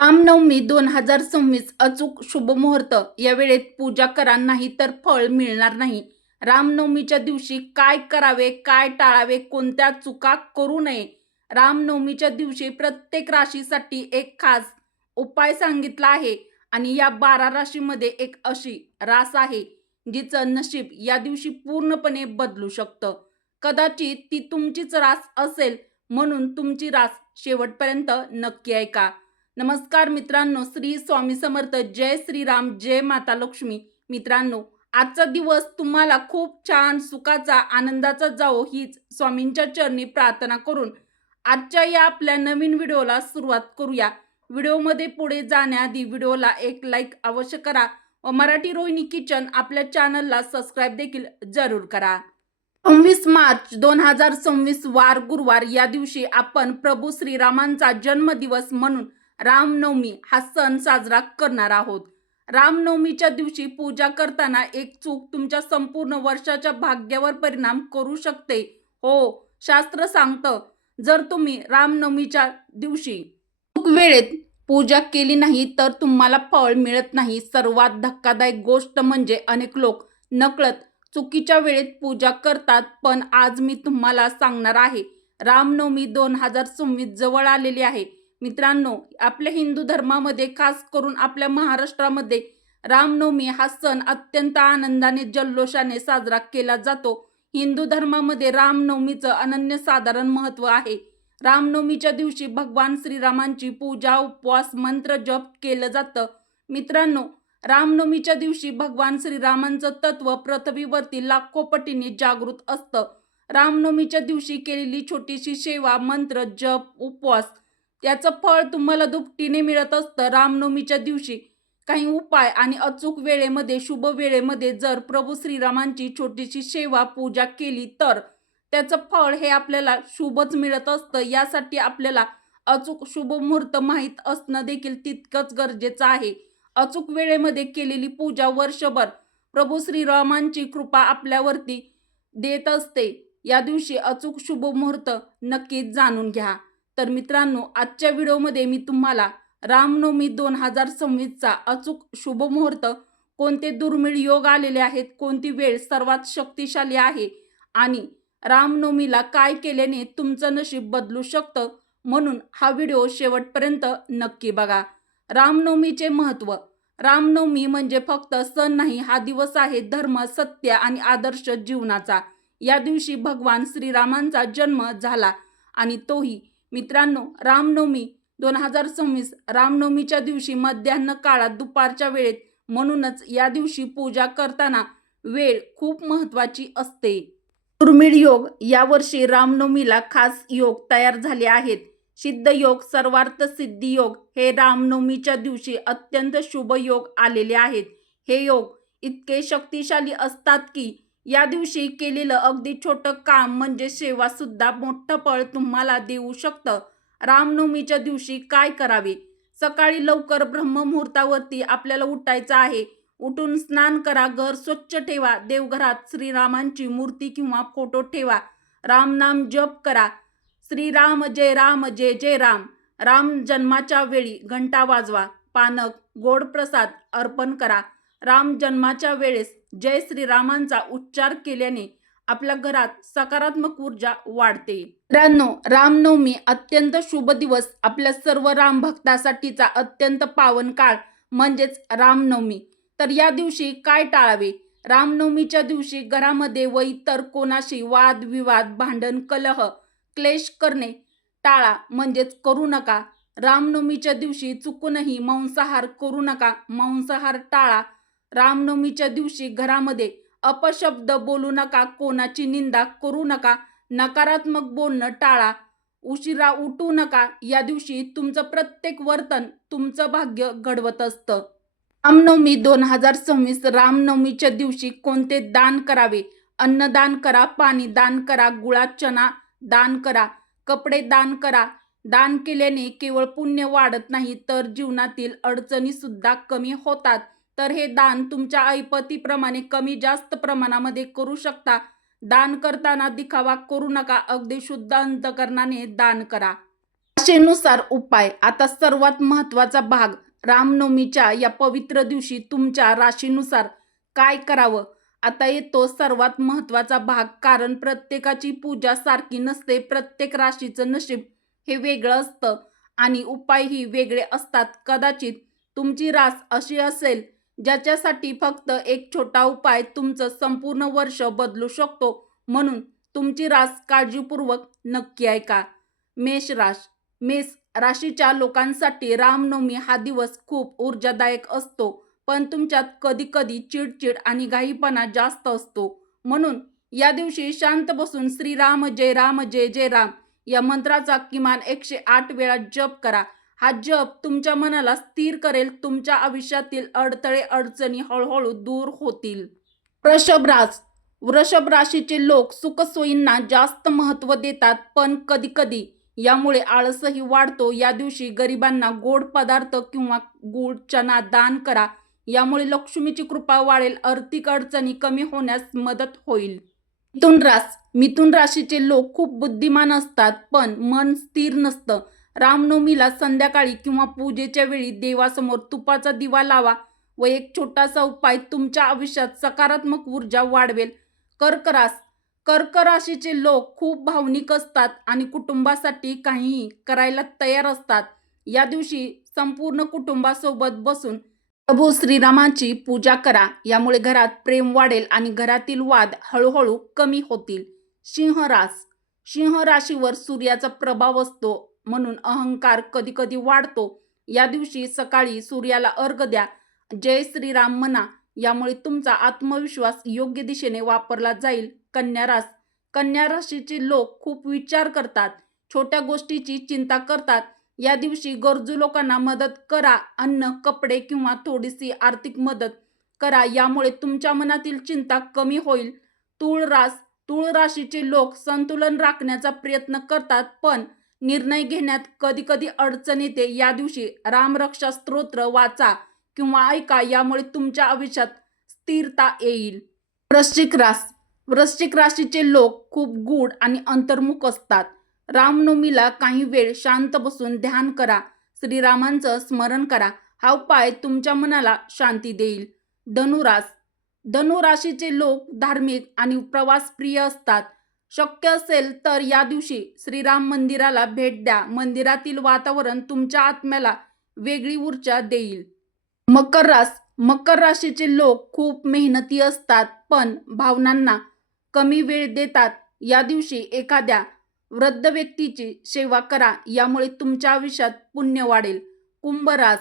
रामनवमी 2026 अचूक शुभमुहूर्त या वेळेत पूजा करा, नाही तर फळ मिळणार नाही. रामनवमीच्या दिवशी काय करावे, काय टाळावे, कोणत्या चुका करू नये. रामनवमीच्या दिवशी प्रत्येक राशीसाठी एक खास उपाय सांगितला आहे आणि या 12 राशीमध्ये एक अशी रास आहे जिचं नशीब या दिवशी पूर्णपणे बदलू शकतं. कदाचित ती तुमचीच रास असेल, म्हणून तुमची रास शेवटपर्यंत नक्की ऐका. नमस्कार मित्रांनो, श्री स्वामी समर्थ. जय श्रीराम, जय माता लक्ष्मी. मित्रांनो, आजचा दिवस तुम्हाला खूप छान, सुखाचा, आनंदाचा जावो हीच स्वामींच्या चरणी प्रार्थना करून आजच्या या आपल्या नवीन व्हिडिओला सुरुवात करूया. व्हिडिओमध्ये पुढे जाण्याआधी व्हिडिओला एक लाईक अवश्य करा व मराठी रोहिणी किचन आपल्या चॅनलला सबस्क्राईब देखील जरूर करा. 26 मार्च 2026 वार गुरुवार या दिवशी आपण प्रभू श्रीरामांचा जन्मदिवस म्हणून रामनवमी हा सण साजरा करणार आहोत. रामनवमीच्या दिवशी पूजा करताना एक चूक तुमच्या संपूर्ण वर्षाच्या भाग्यावर परिणाम करू शकते. हो, शास्त्र सांगतं, जर तुम्ही रामनवमीच्या दिवशी चूक वेळेत पूजा केली नाही तर तुम्हाला फळ मिळत नाही. सर्वात धक्कादायक गोष्ट म्हणजे अनेक लोक नकळत चुकीच्या वेळेत पूजा करतात. पण आज मी तुम्हाला सांगणार आहे, रामनवमी 2026 जवळ आलेली आहे. मित्रांनो, आपल्या हिंदू धर्मामध्ये, खास करून आपल्या महाराष्ट्रामध्ये, रामनवमी हा सण अत्यंत आनंदाने, जल्लोषाने साजरा केला जातो. हिंदू धर्मामध्ये रामनवमीचं अनन्यसाधारण महत्त्व आहे. रामनवमीच्या दिवशी भगवान श्रीरामांची पूजा, उपवास, मंत्र जप केलं जातं. मित्रांनो, रामनवमीच्या दिवशी भगवान श्रीरामांचं तत्व पृथ्वीवरती लाखो पटींनी जागृत असतं. रामनवमीच्या दिवशी केलेली छोटीशी सेवा, मंत्र जप, उपवास याचं फळ तुम्हाला दुपटीने मिळत असतं. रामनवमीच्या दिवशी काही उपाय आणि अचूक वेळेमध्ये, शुभ वेळेमध्ये जर प्रभू श्रीरामांची छोटीशी सेवा, पूजा केली तर त्याचं फळ हे आपल्याला शुभच मिळत असतं. यासाठी आपल्याला अचूक शुभ मुहूर्त माहीत असणं देखील तितकंच गरजेचं आहे. अचूक वेळेमध्ये केलेली पूजा वर्षभर प्रभू श्रीरामांची कृपा आपल्यावरती देत असते. या दिवशी अचूक शुभ मुहूर्त नक्कीच जाणून घ्या. तर मित्रांनो, आजच्या व्हिडिओमध्ये मी तुम्हाला रामनवमी 2026चा अचूक शुभ मुहूर्त, कोणते दुर्मिळ योग आलेले आहेत, कोणती वेळ सर्वात शक्तिशाली आहे आणि रामनवमीला काय केल्याने तुमचं नशीब बदलू शकतं, म्हणून हा व्हिडिओ शेवटपर्यंत नक्की बघा. रामनवमीचे महत्त्व. रामनवमी म्हणजे फक्त सण नाही, हा दिवस आहे धर्म, सत्य आणि आदर्श जीवनाचा. या दिवशी भगवान श्रीरामांचा जन्म झाला आणि तोही मित्रांनो रामनवमी 2026 रामनवमीच्या दिवशी मध्यान्ह काळात, दुपारच्या वेळेत. म्हणूनच या दिवशी पूजा करताना वेळ खूप महत्त्वाची असते. दुर्मिळ योग. यावर्षी रामनवमीला खास योग तयार झाले आहेत. सिद्ध योग, सर्वार्थ सिद्धी योग हे रामनवमीच्या दिवशी अत्यंत शुभ योग आलेले आहेत. हे योग इतके शक्तिशाली असतात की या दिवशी केलेलं अगदी छोटं काम म्हणजे सेवा सुद्धा मोठं फळ तुम्हाला देऊ शकतं. रामनवमीच्या दिवशी काय करावे? सकाळी लवकर ब्रह्ममुहूर्तावरती आपल्याला उठायचं आहे. उठून स्नान करा, घर स्वच्छ ठेवा, देवघरात श्रीरामांची मूर्ती किंवा फोटो ठेवा, रामनाम जप करा, श्रीराम जय राम, जय जय राम. राम जन्माच्या वेळी घंटा वाजवा, पानक, गोड प्रसाद अर्पण करा. राम जन्माच्या वेळेस जय श्रीरामांचा उच्चार केल्याने आपल्या घरात सकारात्मक ऊर्जा वाढते. मित्रांनो, रामनवमी अत्यंत शुभ दिवस. आपल्या सर्व राम भक्तासाठीचा अत्यंत पावन काळ म्हणजेच रामनवमी. तर या दिवशी काय टाळावे? रामनवमीच्या दिवशी घरामध्ये व इतर कोणाशी वाद विवाद, भांडण, कलह, क्लेश करणे टाळा, म्हणजेच करू नका. रामनवमीच्या दिवशी चुकूनही मांसाहार करू नका, मांसाहार टाळा. रामनवमीच्या दिवशी घरामध्ये अपशब्द बोलू नका, कोणाची निंदा करू नका, नकारात्मक बोलणं टाळा, उशिरा उठू नका. या दिवशी तुमचं प्रत्येक वर्तन तुमचं भाग्य घडवत असतं. रामनवमी 2026 रामनवमीच्या दिवशी कोणते दान करावे? अन्नदान करा, पाणी दान करा, गुळात चणा दान करा, कपडे दान करा. दान केल्याने केवळ पुण्य वाढत नाही तर जीवनातील अडचणी सुद्धा कमी होतात. तर हे दान तुमच्या ऐपतीप्रमाणे कमी जास्त प्रमाणामध्ये करू शकता. दान करताना दिखावा करू नका, अगदी शुद्ध अंतकरणाने दान करा. राशीनुसार उपाय. आता सर्वात महत्त्वाचा भाग. रामनवमीच्या या पवित्र दिवशी तुमच्या राशीनुसार काय करावं? आता येतो सर्वात महत्त्वाचा भाग. कारण प्रत्येकाची पूजा सारखी नसते. प्रत्येक राशीचं नशीब हे वेगळं असतं आणि उपायही वेगळे असतात. कदाचित तुमची रास अशी असेल ज्याच्यासाठी फक्त एक छोटा उपाय तुमचं संपूर्ण वर्ष बदलू शकतो. म्हणून तुमची रास काळजीपूर्वक नक्की ऐका. मेष रास. मेष राशीच्या लोकांसाठी रामनवमी हा दिवस खूप ऊर्जादायक असतो, पण तुमच्यात कधी कधी चिडचिड आणि घाईपणा जास्त असतो. म्हणून या दिवशी शांत बसून श्रीराम जय जय राम या मंत्राचा किमान 108 वेळा जप करा. हा जप तुमच्या मनाला स्थिर करेल. तुमच्या आयुष्यातील अडथळे अडचणी हळूहळू दूर होतील. वृषभ रास. वृषभ राशीचे लोक सुखसोयींना जास्त महत्त्व देतात, पण कधी कधी यामुळे आळसही वाढतो. या दिवशी गरिबांना गोड पदार्थ किंवा गूळ चना दान करा. यामुळे लक्ष्मीची कृपा वाढेल. आर्थिक अडचणी कमी होण्यास मदत होईल. मिथुन रास. मिथुन राशीचे लोक खूप बुद्धिमान असतात, पण मन स्थिर नसतं. रामनवमीला संध्याकाळी किंवा पूजेच्या वेळी देवासमोर तुपाचा दिवा लावा व एक छोटासा उपाय तुमच्या आयुष्यात सकारात्मक ऊर्जा वाढवेल. कर्क रास. कर्क राशीचे लोक खूप भावनिक असतात आणि कुटुंबासाठी काहीही करायला तयार असतात. या दिवशी संपूर्ण कुटुंबासोबत बसून प्रभू श्रीरामाची पूजा करा. यामुळे घरात प्रेम वाढेल आणि घरातील वाद हळूहळू कमी होतील. सिंह रास. सिंह राशीवर सूर्याचा प्रभाव असतो, म्हणून अहंकार कधी कधी वाढतो. या दिवशी सकाळी सूर्याला अर्घ्य द्या. जय श्रीराम म्हणा. यामुळे तुमचा आत्मविश्वास योग्य दिशेने वापरला जाईल. कन्या रास. कन्या राशीचे लोक खूप विचार करतात, छोट्या गोष्टीची चिंता करतात. या दिवशी गरजू लोकांना मदत करा. अन्न, कपडे किंवा थोडीशी आर्थिक मदत करा. यामुळे तुमच्या मनातील चिंता कमी होईल. तूळ रास. तूळ राशीचे लोक संतुलन राखण्याचा प्रयत्न करतात, पण निर्णय घेण्यात कधी कधी अडचण येते. या दिवशी रामरक्षा स्तोत्र वाचा किंवा ऐका. यामुळे तुमच्या आयुष्यात स्थिरता येईल. वृश्चिक रास. वृश्चिक राशीचे लोक खूप गूढ आणि अंतर्मुख असतात. रामनवमीला काही वेळ शांत बसून ध्यान करा. श्रीरामांचं स्मरण करा. हा उपाय तुमच्या मनाला शांती देईल. धनुरास. धनुराशीचे लोक धार्मिक आणि प्रवासप्रिय असतात. शक्य असेल तर या दिवशी श्रीराम मंदिराला भेट द्या. मंदिरातील वातावरण तुमच्या आत्म्याला वेगळी ऊर्जा देईल. मकर रास. मकर राशीचे लोक खूप मेहनती असतात, पण भावनांना कमी वेळ देतात. या दिवशी एखाद्या वृद्ध व्यक्तीची सेवा करा. यामुळे तुमच्या आयुष्यात पुण्य वाढेल. कुंभ रास.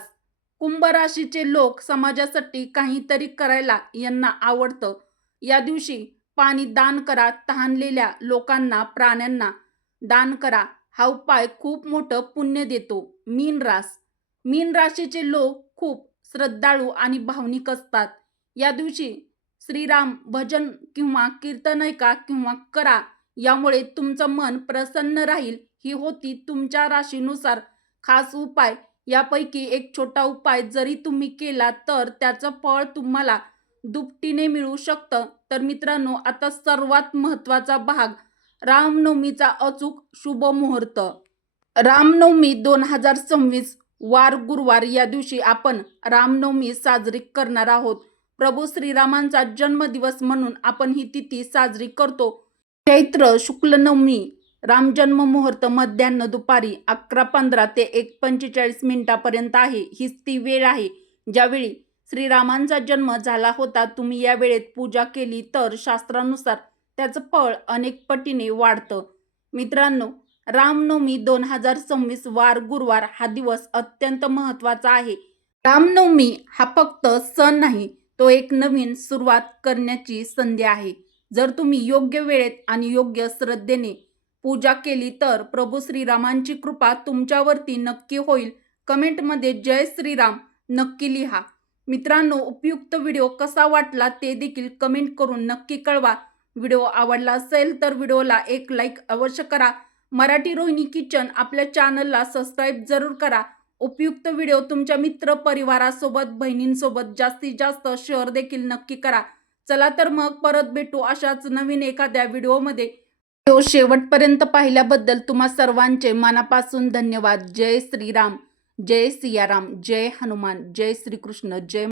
कुंभ राशीचे लोक समाजासाठी काहीतरी करायला यांना आवडतं. या दिवशी पाणी दान करा. तहानलेल्या लोकांना, प्राण्यांना दान करा. हा उपाय खूप मोठं पुण्य देतो. मीन रास. मीन राशीचे लोक खूप श्रद्धाळू आणि भावनिक असतात. या दिवशी श्रीराम भजन किंवा कीर्तन ऐका किंवा करा. यामुळे तुमचं मन प्रसन्न राहील. ही होती तुमच्या राशीनुसार खास उपाय. यापैकी एक छोटा उपाय जरी तुम्ही केला तर त्याचं फळ तुम्हाला दुपटीने मिळू शकतं. तर मित्रांनो, आता सर्वात महत्त्वाचा भाग. रामनवमीचा अचूक शुभ मुहूर्त. रामनवमी 2026 वार गुरुवार. या दिवशी आपण रामनवमी साजरी करणार आहोत. प्रभू श्रीरामांचा जन्मदिवस म्हणून आपण ही तिथी साजरी करतो. चैत्र शुक्ल नवमी. रामजन्म मुहूर्त मध्यान्ह दुपारी 11:15 ते 1:45 आहे. हीच ती वेळ आहे ज्यावेळी श्रीरामांचा जन्म झाला होता. तुम्ही या वेळेत पूजा केली तर शास्त्रानुसार त्याचं फळ अनेक पटीने वाढतं. मित्रांनो, रामनवमी 2026 वार गुरुवार हा दिवस अत्यंत महत्त्वाचा आहे. रामनवमी हा फक्त सण नाही, तो एक नवीन सुरुवात करण्याची संधी आहे. जर तुम्ही योग्य वेळेत आणि योग्य श्रद्धेने पूजा केली तर प्रभू श्रीरामांची कृपा तुमच्यावरती नक्की होईल. कमेंटमध्ये जय श्रीराम नक्की लिहा. मित्रांनो, उपयुक्त व्हिडिओ कसा वाटला ते देखील कमेंट करून नक्की कळवा. व्हिडिओ आवडला असेल तर व्हिडिओला एक लाईक अवश्य करा. मराठी रोहिणी किचन आपल्या चॅनलला सबस्क्राईब जरूर करा. उपयुक्त व्हिडिओ तुमच्या मित्र परिवारासोबत, बहिणींसोबत जास्तीत जास्त शेअर देखील नक्की करा. चला तर मग परत भेटू अशाच नवीन एखाद्या व्हिडिओमध्ये. तो शेवटपर्यंत पाहिल्याबद्दल तुम्हा सर्वांचे मनापासून धन्यवाद. जय श्रीराम, जय सियाराम, जय हनुमान, जय श्रीकृष्ण, जय